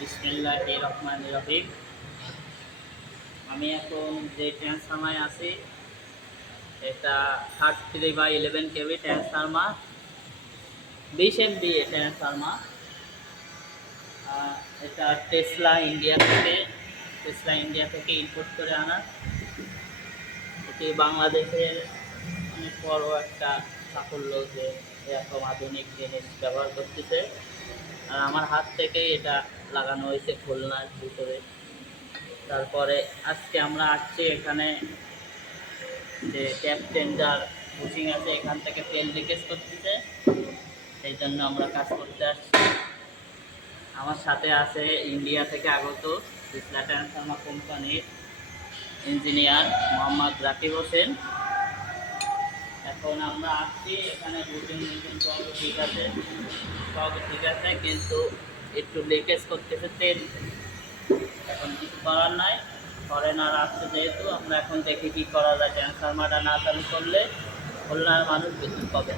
বিসমিল্লাহির রহমানির রহিম। আমি এখন যে ট্রান্সফরমারে আছি এটা 33/11 কেভি ট্রান্সফরমার, 20 MVA ট্রান্সফরমার। এটা টেসলা ইন্ডিয়া থেকে ইম্পোর্ট করে আনা। এটি বাংলাদেশের অনেক বড় একটা সাফল্য যে এরকম আধুনিক জিনিস ব্যবহার করতেছে। আর আমার হাত থেকেই এটা লাগানো হয়েছে খুলনার ভিতরে। তারপরে আজকে আমরা আসছি এখানে যে ট্যাপ চেঞ্জার বুশিং আছে, এখান থেকে তেল লিকেজ করতেছে, সেই জন্য আমরা কাজ করতে আসছি। আমার সাথে আছে ইন্ডিয়া থেকে আগত টেসলা ট্রান্সফরমার কোম্পানির ইঞ্জিনিয়ার মোহাম্মদ রাকিব হোসেন। এখন আমরা আসছি এখানে বুশিং সব ঠিক আছে, কিন্তু একটু লিকেজ করতেছে তেল। এখন কিছু করার নাই, ফরেনার আসছে যেহেতু আমরা এখন দেখি কী করা যায়। ট্রান্সফরমারটা না চালু করলে খুলনার মানুষ বিদ্যুৎ পাবে।